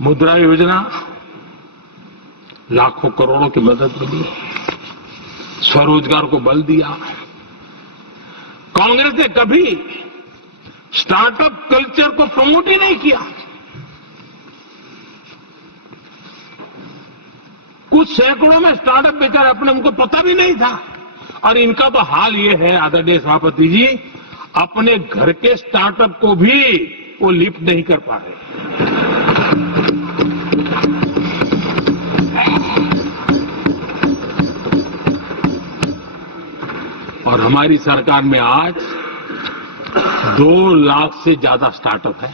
मुद्रा योजना लाखों करोड़ों की मदद मिली, स्वरोजगार को बल दिया। कांग्रेस ने कभी स्टार्टअप कल्चर को प्रमोट ही नहीं किया। कुछ सैकड़ों में स्टार्टअप बेचारे अपने उनको पता भी नहीं था। और इनका तो हाल ये है आदरणीय सभापति जी, अपने घर के स्टार्टअप को भी वो लिफ्ट नहीं कर पा रहे। और हमारी सरकार में आज 2 लाख से ज्यादा स्टार्टअप है।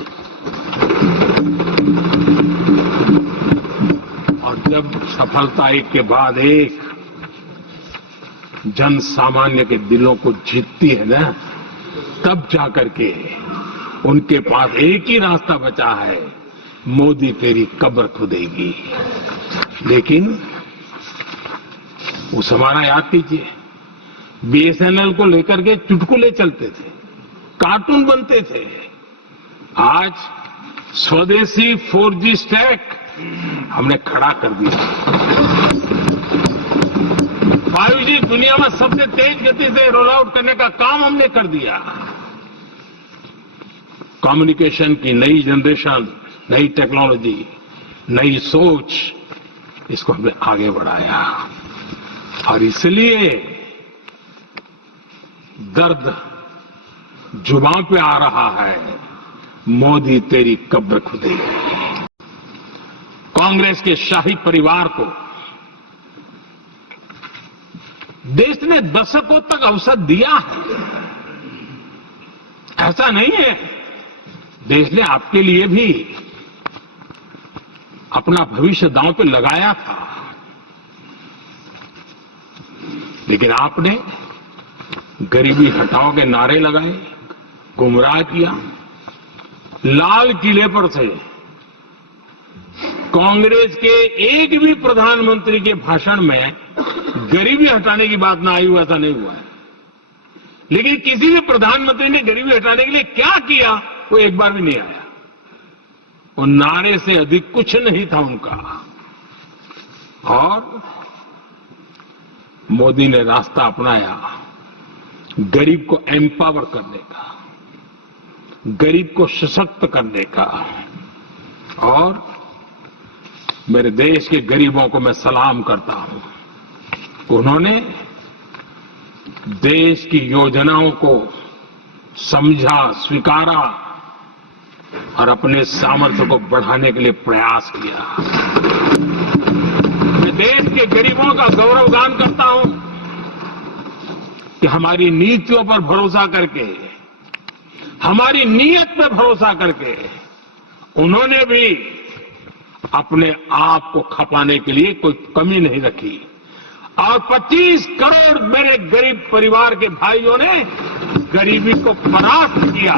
और जब सफलता एक के बाद एक जन सामान्य के दिलों को जीतती है ना, तब जाकर के उनके पास एक ही रास्ता बचा है, मोदी तेरी कब्र खुदेगी। लेकिन उस हमारा याद कीजिए, बीएसएनएल को लेकर के चुटकुले चलते थे, कार्टून बनते थे। आज स्वदेशी 4G स्टैक हमने खड़ा कर दिया। 5G दुनिया में सबसे तेज गति से रोल आउट करने का काम हमने कर दिया। कम्युनिकेशन की नई जनरेशन, नई टेक्नोलॉजी, नई सोच, इसको हमने आगे बढ़ाया। और इसलिए दर्द जुबान पे आ रहा है, मोदी तेरी कब्र खुदेगी। कांग्रेस के शाही परिवार को देश ने दशकों तक अवसर दिया है। ऐसा नहीं है, देश ने आपके लिए भी अपना भविष्य दांव पे लगाया था। लेकिन आपने गरीबी हटाओ के नारे लगाए, गुमराह किया। लाल किले पर से कांग्रेस के एक भी प्रधानमंत्री के भाषण में गरीबी हटाने की बात ना आई हो, ऐसा नहीं हुआ है। लेकिन किसी भी प्रधानमंत्री ने गरीबी हटाने के लिए क्या किया, वो एक बार भी नहीं आया। वो नारे से अधिक कुछ नहीं था उनका। और मोदी ने रास्ता अपनाया गरीब को एम्पावर करने का, गरीब को सशक्त करने का। और मेरे देश के गरीबों को मैं सलाम करता हूं, उन्होंने देश की योजनाओं को समझा, स्वीकारा और अपने सामर्थ्य को बढ़ाने के लिए प्रयास किया। मैं देश के गरीबों का गौरवगान करता हूं कि हमारी नीतियों पर भरोसा करके, हमारी नीयत पर भरोसा करके उन्होंने भी अपने आप को खपाने के लिए कोई कमी नहीं रखी। और 25 करोड़ मेरे गरीब परिवार के भाइयों ने गरीबी को परास्त किया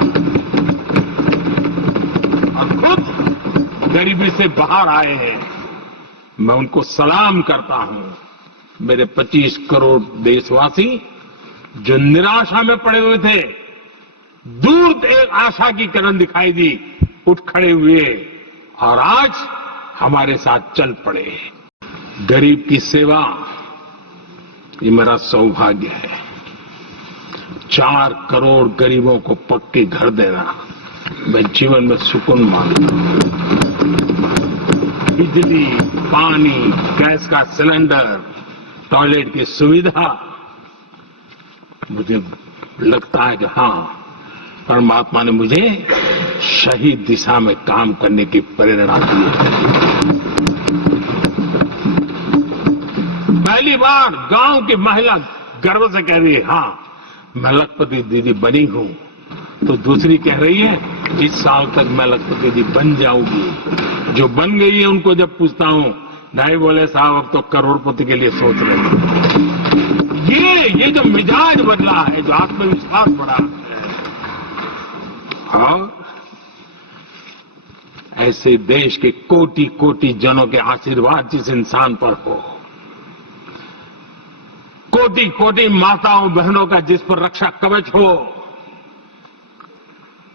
और खुद गरीबी से बाहर आए हैं। मैं उनको सलाम करता हूं। मेरे 25 करोड़ देशवासी जो निराशा में पड़े हुए थे, दूर एक आशा की किरण दिखाई दी, उठ खड़े हुए और आज हमारे साथ चल पड़े। गरीब की सेवा ये मेरा सौभाग्य है। 4 करोड़ गरीबों को पक्के घर देना मैं जीवन में सुकून मानता हूं। बिजली, पानी, गैस का सिलेंडर, टॉयलेट की सुविधा, मुझे लगता है कि हाँ, परमात्मा ने मुझे सही दिशा में काम करने की प्रेरणा दी है। पहली बार गांव की महिला गर्व से कह रही है, हाँ मैं लखपति दीदी बनी हूं। तो दूसरी कह रही है, इस साल तक मैं लखपति दीदी बन जाऊंगी। जो बन गई है उनको जब पूछता हूं, नहीं बोले साहब अब तो करोड़पति के लिए सोच रहे हैं। ये जो मिजाज बदला है, जो आत्मविश्वास बढ़ा है, और ऐसे देश के कोटि कोटि जनों के आशीर्वाद जिस इंसान पर हो, कोटि कोटि माताओं बहनों का जिस पर रक्षा कवच हो,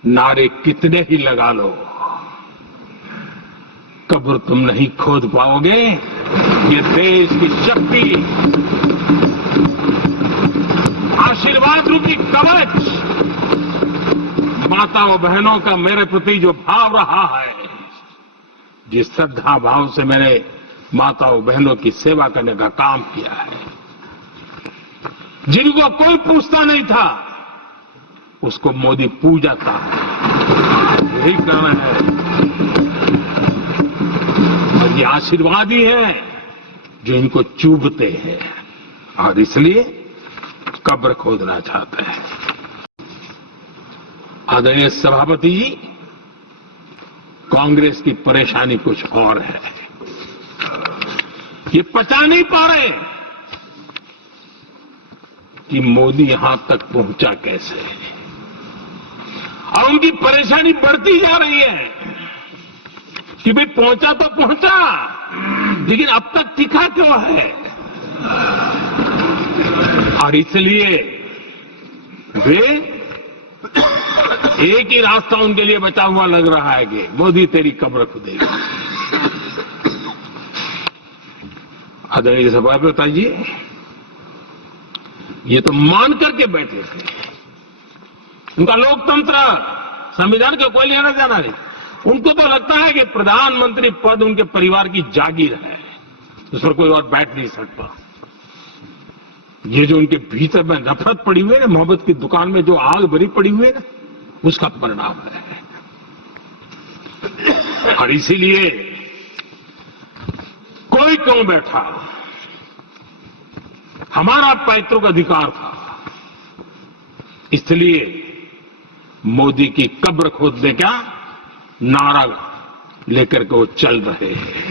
नारे कितने ही लगा लो, कब्र तुम नहीं खोद पाओगे। ये देश की शक्ति, आशीर्वाद रूपी कवच, माताओं बहनों का मेरे प्रति जो भाव रहा है, जिस श्रद्धा भाव से मैंने माताओं बहनों की सेवा करने का काम किया है, जिनको कोई पूछता नहीं था उसको मोदी पूजाता है। यही करना है, और ये आशीर्वाद ही है जो इनको चूभते हैं और इसलिए कब्र खोदना चाहते हैं। आदरणीय सभापति जी, कांग्रेस की परेशानी कुछ और है। ये पचा नहीं पा रहे कि मोदी यहां तक पहुंचा कैसे, और उनकी परेशानी बढ़ती जा रही है कि भाई पहुंचा तो पहुंचा, लेकिन अब तक टिका क्यों है। और इसलिए वे एक ही रास्ता उनके लिए बचा हुआ लग रहा है कि मोदी तेरी कब्र खुदेगा। आदरणीय सभापति जी, ये तो मान करके बैठे थे, उनका लोकतंत्र संविधान का कोई लेना देना नहीं। उनको तो लगता है कि प्रधानमंत्री पद उनके परिवार की जागीर है, उस पर कोई और बैठ नहीं सकता। ये जो उनके भीतर में नफरत पड़ी हुई है ना, मोहब्बत की दुकान में जो आग भरी पड़ी हुई है ना, उसका परिणाम है। और इसीलिए कोई क्यों बैठा, हमारा पैतृक अधिकार था, इसलिए मोदी की कब्र खोदने का नारा लेकर के वो चल रहे हैं।